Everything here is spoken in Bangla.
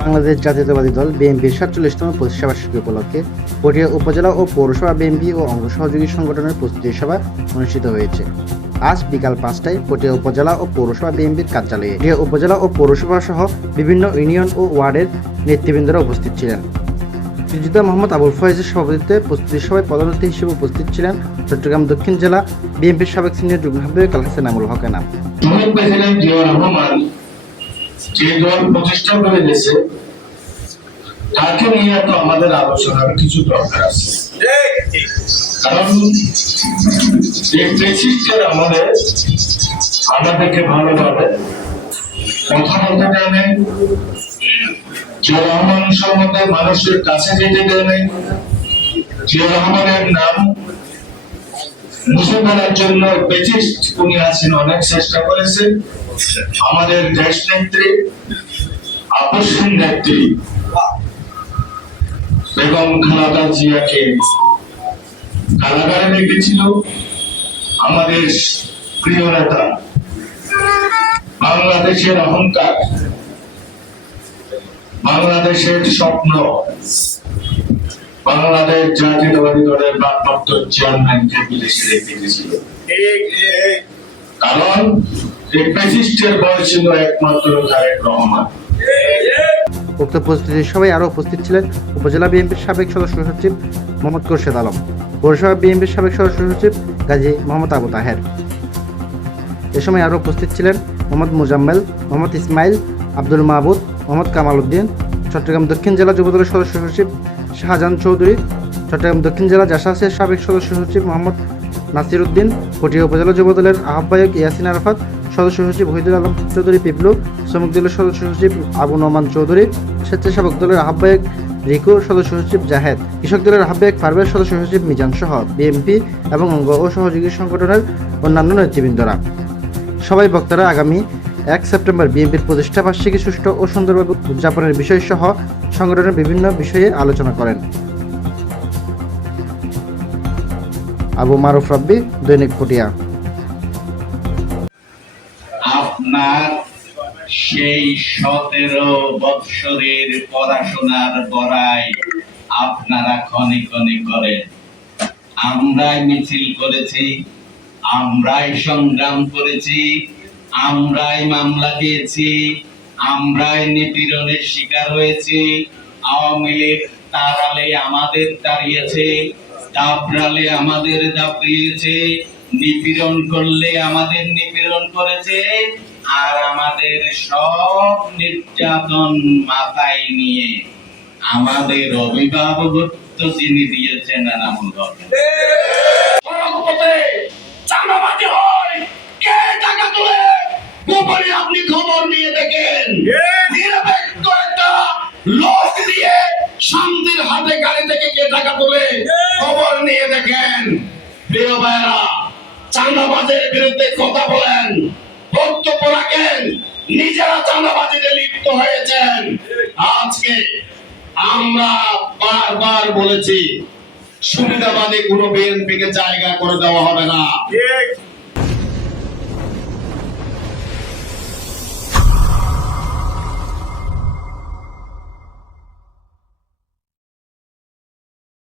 বাংলাদেশ জাতীয়তাবাদী দল বিএনপির ৪৭তম প্রতিষ্ঠাবার্ষিকী উপলক্ষে পটিয়া উপজেলা ও পৌরসভা বিএনপি ও অঙ্গ সহযোগী সংগঠনের প্রস্তুতি সভা অনুষ্ঠিত হয়েছে। আজ বিকাল ৫টায় পটিয়া উপজেলা ও পৌরসভা বিএনপির কার্যালয়ে পটিয়া উপজেলা ও পৌরসভা সহ বিভিন্ন ইউনিয়ন ও ওয়ার্ডের নেতৃবৃন্দরা উপস্থিত ছিলেন। মুক্তিযোদ্ধা মোহাম্মদ আবুল ফয়েজের সভাপতিত্বে প্রস্তুতি সভায় প্রধান অতিথি হিসেবে উপস্থিত ছিলেন চট্টগ্রাম দক্ষিণ জেলা বিএনপির সাবেক সিনিয়র যুগ্ম আহ্বায়ক আল হাসান আমুল হক এনাম। যে দল প্রতিষ্ঠা করে গেছে তাকে নিয়ে তো আমাদের আলোচনার কিছু দরকার আছে, কারণ এই প্রেসিডেন্টের আমাদের আমাদেরকে ভালোভাবে কথা বলতে দেয় নাই, জিয়া রহমান সম্বন্ধে মানুষের কাছে যেতে দেয় নাই, জিয়া রহমানের নাম মুছে ফেলার জন্য ব্রিটিশ উনি আছেন অনেক চেষ্টা করেছে। আমাদের দেশ নেত্রী আপসহীন নেত্রী বেগম খালেদা জিয়াকে কারাগারে রেখেছিল আমাদের প্রিয় নেতা, বাংলাদেশের অহংকার, বাংলাদেশের স্বপ্ন, বাংলাদেশ জাতীয়তাবাদী দলের ভারপ্রাপ্ত চেয়ারম্যানকে বিদেশে রেখে দিয়েছিল। কারণ এই ফ্যাসিস্টের বয়স ছিল একমাত্র তারেক রহমান। উক্ত প্রস্তুতি সভায় আরও উপস্থিত ছিলেন উপজেলা বিএনপির সাবেক সদস্য সচিব মোহাম্মদ খোরশেদ আলম, পৌরসভা বিএনপির সাবেক সদস্য সচিব গাজী মোহাম্মদ আবু তাহের। এ সময় আরও উপস্থিত ছিলেন মোহাম্মদ মুজাম্মেল, মোহাম্মদ ইসমাইল, আব্দুল মাহবুদ, মোহাম্মদ কামাল উদ্দিন, চট্টগ্রাম দক্ষিণ জেলা যুবদলের সদস্য সচিব শাহজাহান চৌধুরী, চট্টগ্রাম দক্ষিণ জেলা জাসাসের সাবেক সদস্য সচিব মোহাম্মদ নাসির উদ্দিন, পটিয়া উপজেলা যুবদলের আহ্বায়ক ইয়াসিন আরাফাত, সদস্য সচিব ওহিদুল আলম চৌধুরী পিপলু, শ্রমিক দলের সদস্য সচিব আবু নোমান চৌধুরী, স্বেচ্ছাসেবক দলের আহ্বায়ক রিকু, সদস্য সচিব জাহেদ, কৃষক দলের আহ্বায়ক পারভেজ, সদস্য সচিব মিজান সহ বিএনপি এবং অঙ্গ ও সহযোগী সংগঠনের অন্যান্য নেতৃবৃন্দরা। সবাই বক্তারা আগামী ১ সেপ্টেম্বর বিএনপির প্রতিষ্ঠা বার্ষিকী সুষ্ঠু ও সুন্দরভাবে উদযাপনের বিষয় সহ সংগঠনের বিভিন্ন বিষয়ে আলোচনা করেন। আবু মারুফ রাব্বি, দৈনিক পটিয়া। আপনার সেই ১৭ বৎসরের পড়াশোনার বড়াই আপনারা ক্ষণে ক্ষণে করেন। আমরাই মিছিল করেছি, আমরাই সংগ্রাম করেছি, আমরাই মামলা দিয়েছি, আমরাই নিপীড়নের শিকার হয়েছি। আওয়ামী লীগ তাড়ালে আমাদের তাড়িয়েছে, দাপড়ালে আমাদের দাপড়িয়েছে, নিপীড়ন করলে আমাদের নিপীড়ন করেছে, আর আমাদের সব নির্যাতন মাথায় নিয়ে আমাদের অভিভাবকত্ব যিনি দিয়েছেন এনামুল হক। চাঁদাবাজি হয়, কে টাকা তোলে, গোপনে আপনি খবর নিয়ে দেখেন। নিরপেক্ষ একটা লোক দিয়ে শান্তির হাতে গাড়ি থেকে কে টাকা তোলে খবর নিয়ে দেখেন। প্রিয় ভাইরা, চাঁদাবাজের বিরুদ্ধে কথা বলেন, বক্তব্য রাখেন, নিজেরা চাঁদাবাজিতে লিপ্ত হয়েছেন। আজকে আমরা বারবার বলেছি সুবিধাবাদী কোনো বিএনপিকে জায়গা করে দেওয়া হবে না।